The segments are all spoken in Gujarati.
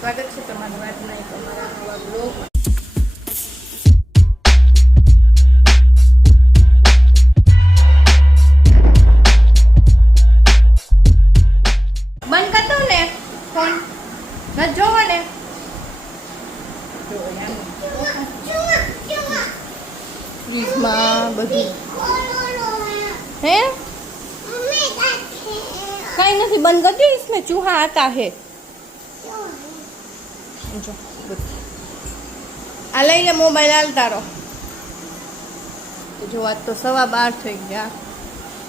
સ્વાગત છે તમારું આજના એક અમારા નવા બ્લોગમાં. બંધ કરી દઉં ને ફોન? ન જોવો ને? ફ્રીજમાં બધું હે કઈ નથી. બંધ कर दिया, इसमें चूहा आता है. जो आ लई ले मोबाइल हाल तारो. तो जो आज तो 12:15 થઈ ગયા.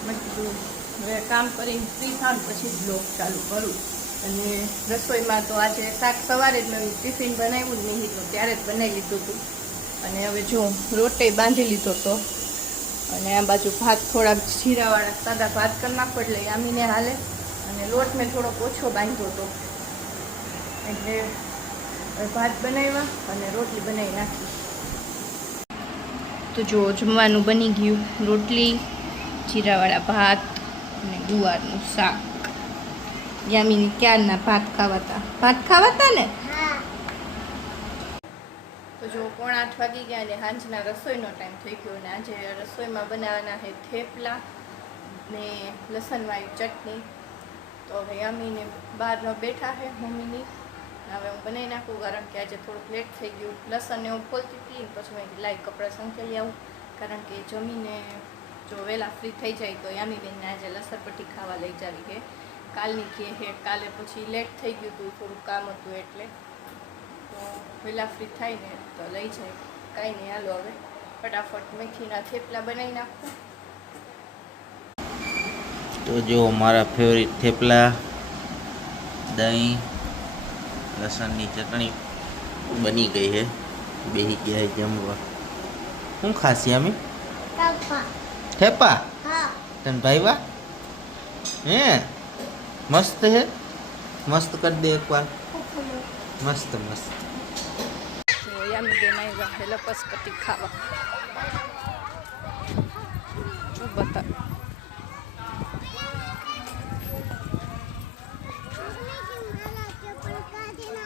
મેં કીધું હવે કામ કરીને ફ્રી થાવ પછી બ્લોગ ચાલુ કરું. અને રસોઈમાં તો આજે શાક સવારે જ મેં ટિફિન બનાવ્યું જ નહીં તો ત્યારે જ બનાવી લીધું હતું. અને હવે જો રોટે બાંધી લીધો તો. અને આ બાજુ ભાત થોડાક જીરાવાળા સાદા ભાત કરી નાખો એટલે યામીને હાલે. અને લોટ મેં થોડોક ઓછો બાંધ્યો હતો એટલે ભાત બનાવ્યા અને રોટલી બનાવી નાખી. તો જો જમવાનું બની ગયું. રોટલી, જીરાવાળા ભાત અને ગુવારનું શાક. યામીને ક્યારના ભાત ખાવાતા ને. તો જો 7:45 વાગી ગયા અને સાંજના રસોઈનો ટાઈમ થઈ ગયો. અને આજે રસોઈમાં બનાવવાના છે થેપલા ને લસણવાળી ચટણી. તો હવે યામીને બહાર બેઠા છે મમ્મીની. હવે હું બનાવી નાખું કારણ કે આજે થોડુંક લેટ થઈ ગયું. લસણને હું ખોલતી હતી પછી મેં લાઈક કપડાં સંકેલી આવું કારણ કે જમીને જો વહેલા ફ્રી થઈ જાય તો યામીબેનને આજે લસણપટ્ટી ખાવા લઈ જાવી છે. કાલની કહે છે, કાલે પછી લેટ થઈ ગયું હતું, થોડુંક કામ હતું એટલે. તો વહેલા ફ્રી થાય ને તો લઈ જાય. કાંઈ નહીં, હાલો હવે ફટાફટ મેથીના થેપલા બનાવી નાખું. તો જો મારા ફેવરિટ થેપલા, દહીં, લસણની ચટણી બની ગઈ છે. બેસી ગયા છે જમવા. શું ખાસી અમે થેપા? તને ભાઈવા હે? મસ્ત હે. મસ્ત કરી દે એકવાર. મસ્ત મસ્ત. યામીબેન આવ્યા છે લપસપટ્ટી ખાવા. શું બતા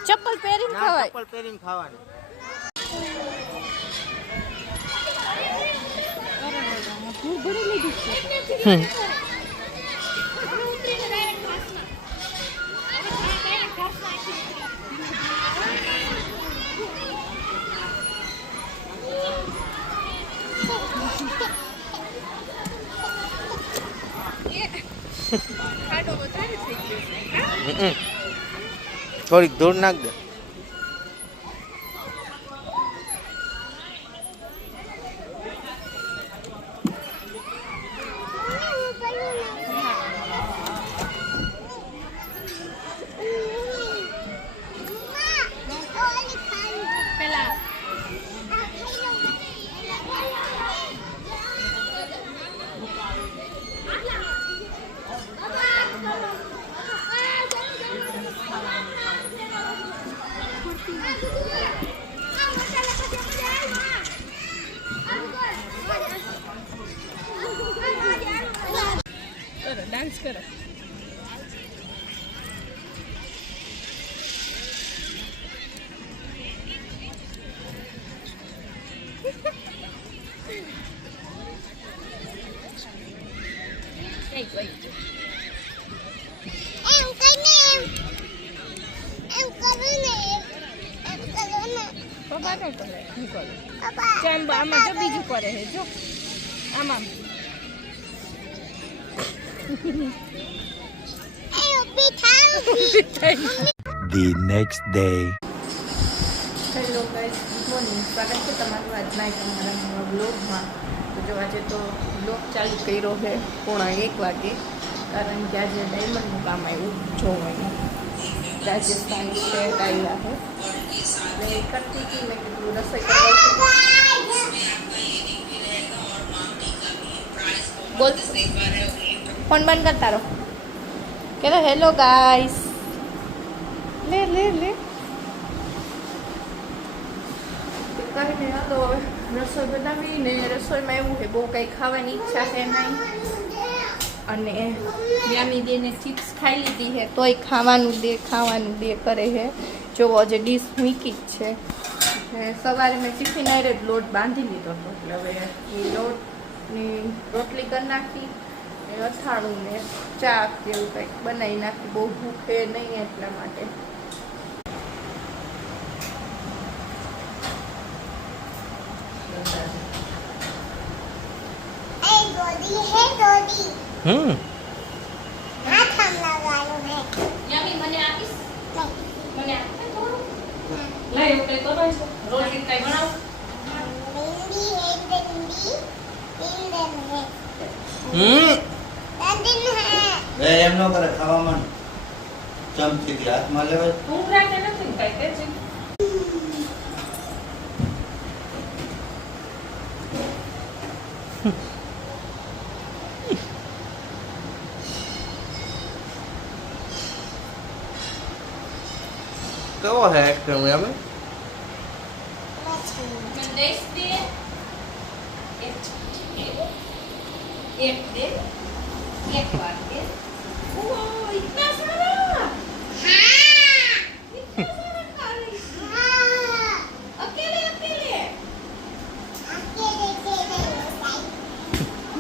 ચપ્પલ પહેરીને ખવાય. ચપ્પલ પહેરીને ખાવાની. થોડીક દૂર નાખ દે. ડાન્સ કરો. આમાં જો બીજું કરે છે જો આમાં. The next day. Hello guys, good morning. સ્વાગત છે તમારું આજના એક અમારા નવા બ્લોગમાં. તો જો આજે તો બ્લોગ ચાલુ કર્યો છે 1:15 વાગે કારણ કે આજે ડાયમંડનું કામ આવ્યું જોવાનું. રાજસ્થાની શેટ આવ્યા છે એટલે એ કરતી હતી. મેં કીધું રસોઈ કરવા બોલ. ફોન બંધ કરતા રહો. કે હેલો ગાઈસ. લે લે લે કરીને હાલો હવે રસોઈ બનાવીને. રસોઈમાં એવું છે બહુ કંઈ ખાવાની ઈચ્છા છે નહીં અને યામીદીને ચિપ્સ ખાઈ લીધી છે તોય ખાવાનું દે કરે છે જો આજે ડીશ મૂકી જ છે. સવારે મેં ટિફિન આરે જ લોટ બાંધી લીધો હતો એટલે હવે એ લોટની રોટલી કરી નાખી ને અથાણું ને ચા જેવું કંઈક બનાવી નાખી. બહુ ભૂખે નહીં એટલા માટે. યામી મને આપીશ? મને આપે થોડું? લઈ એવું કંઈ કરો છો? રોટલી કંઈ બનાવો? એમ ન કરે ખાવામાં ચમચીથી હાથમાં લેવાય. ઊંઘ રાખે નથી ને કાંઈ કે છે? કેવો છે આઈસ્ક્રીમ એમ? મને દઈશ દે? એક દે? એક વાર દે? ઓહ, इतना सारा! इतना सारा खा रही है? अकेले अकेले?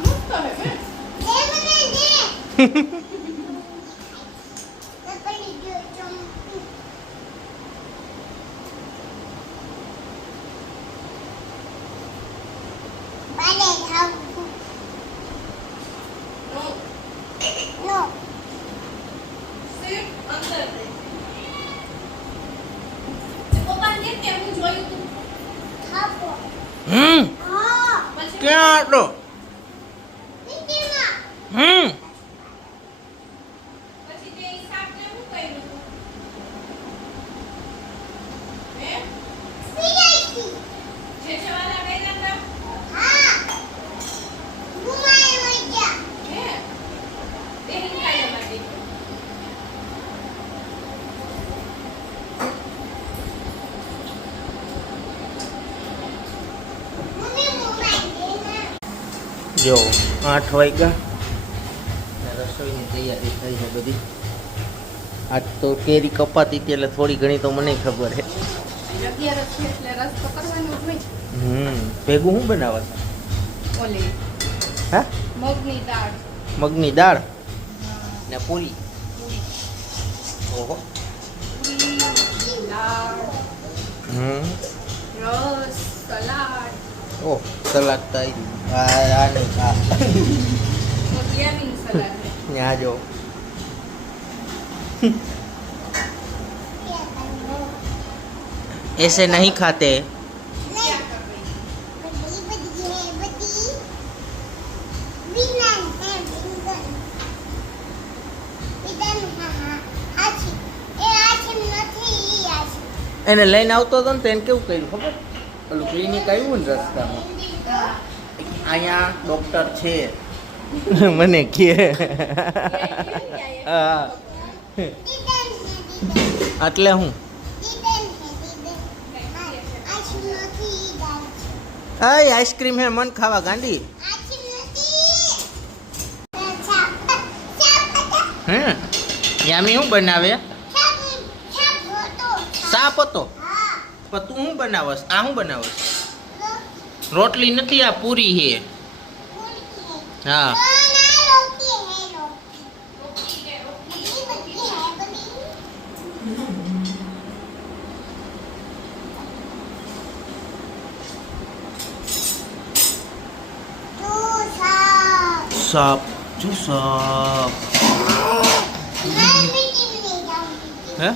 मस्त है बे? सिर्फ अंदर दे. પપ્પા ને કે હું જોયું તું ખાપો. પછી ક્યાં હતો? પછી તે હિસાબને હું કર્યું તું? હે? જે જવાના કર્યા હતા? હે? બેન ખાઈ માટે. જો 8 વાગ્યા ને રસોઈની તૈયારી થઈ છે બધી. આજ તો કેરી કપાતી હતી એટલે થોડી ઘણી તો મને ખબર છે. 11 છે એટલે રસ તો કરવાનો જ હોય. ભેગું શું બનાવવા? ઓલી હા, મગની દાળ. મગની દાળ ને પૂરી. ઓહો. દાળ, રસ, સલાડ. ઓહ, સલાડ તો આ નહીં આ મોતિયાની સલાડ છે. ત્યાં જો ऐसे नहीं खाते. क्या कर रही? એને લઈને આવતો હતો ને તો એને કેવું કર્યું ખબર? ઓલું ક્લિનિક આવ્યું ને રસ્તામાં, અહીંયા ડોક્ટર છે મને કહે. હા, એટલે હું આઈસ્ક્રીમ હે મન ખાવા ગાંડી. હે યામી શું બનાવે? સાપ હતો. પણ તું શું બનાવસ? આ શું બનાવસ? રોટલી નથી, આ પૂરી છે. હા, સાપ જો સાપ. હે?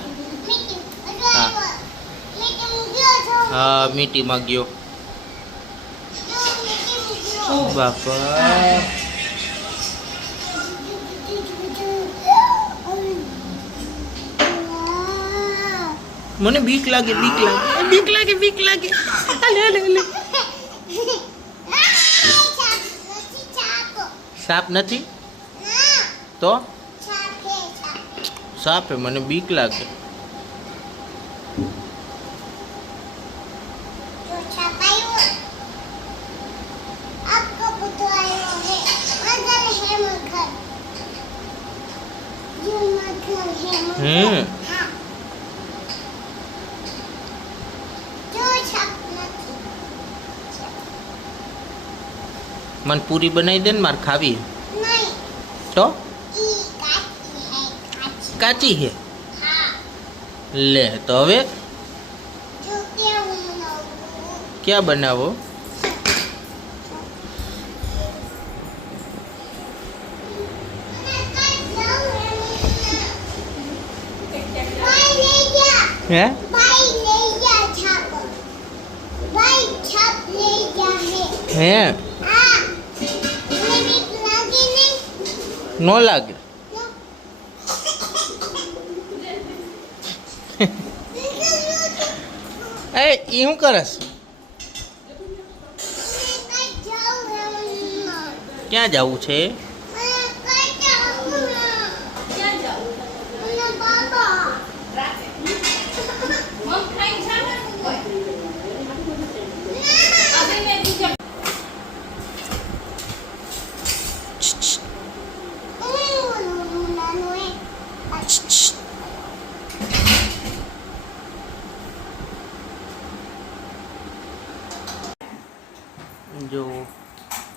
હા, મીટીમાં ગયો. બાપા મને બીક લાગે, બીક લાગે, બીક લાગે, બીક લાગે. હાલે હાલે હાલે. સાપ નથી તો સાપ હે, મને બીક લાગે. હમ મને પૂરી બનાવી દે ને મારે ખાવી તો કાચી છે લે તો હવે ક્યાં બનાવો હે હે નો લાગે એ ઈ શું કરસ ક્યાં જવું છે જો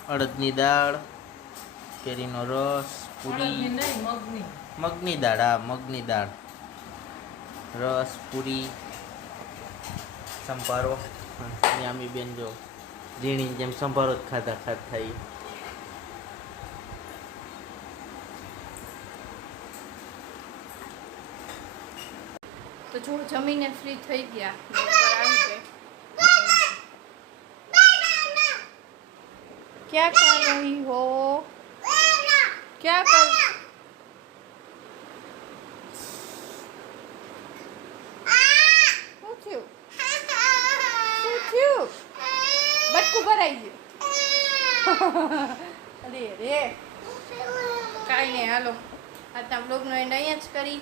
અડદની દાળ કેરીનો રસ પૂરી મગની દાળ હા મગની દાળ રસ પૂરી સંભારો યામી બેન જો ઝીણી જેમ સંભારો જ ખાતા થાય તો જો જમીને ફ્રી થઈ ગયા ઉપર આવી ગઈ क्या कर रही हो क्या कर શું થયું બટકું ભરાઈ ગયું અરે રે કાંઈ નહીં હાલો આજના બ્લોગનો એન્ડ અહીંયા જ કરી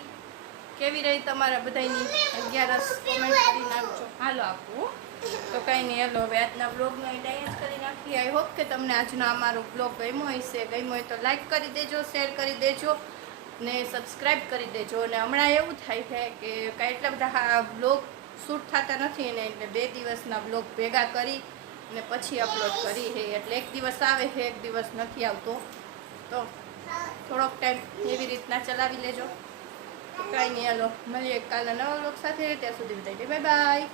કેવી રહી તમારા બધાની 11 કોમેન્ટ કરી નાખજો હાલો આપું તો કંઈ નહીં હાલો હવે આજના બ્લોગનો એન્ડ અહીંયા જ કરી નાખીએ આઈ હોપ કે તમને આજનો અમારો બ્લોગ ગમ્યો હોય તો લાઈક કરી દેજો શેર કરી દેજો ને સબસ્ક્રાઈબ કરી દેજો અને હમણાં એવું થાય છે કે કાંઈ એટલા બધા બ્લોગ શૂટ થતા નથી ને એટલે 2 દિવસના બ્લોગ ભેગા કરી ને પછી અપલોડ કરી છે એટલે એક દિવસ આવે છે એક દિવસ નથી આવતો તો થોડોક ટાઈમ એવી રીતના ચલાવી લેજો કાંઈ નહીં હાલો મળીએ કાલના નવા બ્લોગ સાથે ત્યાં સુધી બધાય બાય બાય